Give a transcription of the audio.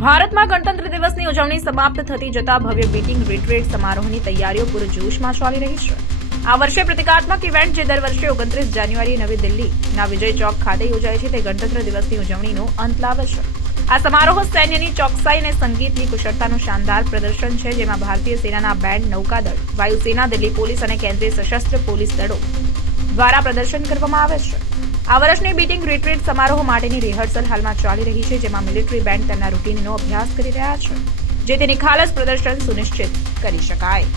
ભારતમાં ગણતંત્ર દિવસની ઉજવણી સમાપ્ત થતી જતા ભવ્ય બીટિંગ રિટ્રીટ સમારોહની તૈયારીઓ પૂરજોશમાં ચાલી રહી છે। આ વર્ષે પ્રતિકાત્મક ઇવેન્ટ જે દર વર્ષે 29 જાન્યુઆરીએ નવી દિલ્હીના વિજય ચોક ખાતે યોજાય છે તે ગણતંત્ર દિવસની ઉજવણીનો અંત લાવે છે। આ સમારોહ સૈન્યની ચોકસાઈ અને સંગીતની કુશળતાનું શાનદાર પ્રદર્શન છે, જેમાં ભારતીય સેનાના બેન્ડ, નૌકાદળ, વાયુસેના, દિલ્હી પોલીસ અને કેન્દ્રીય સશસ્ત્ર પોલીસ દળો દ્વારા પ્રદર્શન કરવામાં આવે છે। આ વર્ષની બીટિંગ રિટ્રીટ સમારોહ માટેની રિહર્સલ હાલમાં ચાલી રહી છે, જેમાં મિલિટરી બેન્ડ તેમના રૂટીનનો અભ્યાસ કરી રહ્યા છે, જેથી નિખાલસ પ્રદર્શન સુનિશ્ચિત કરી શકાય।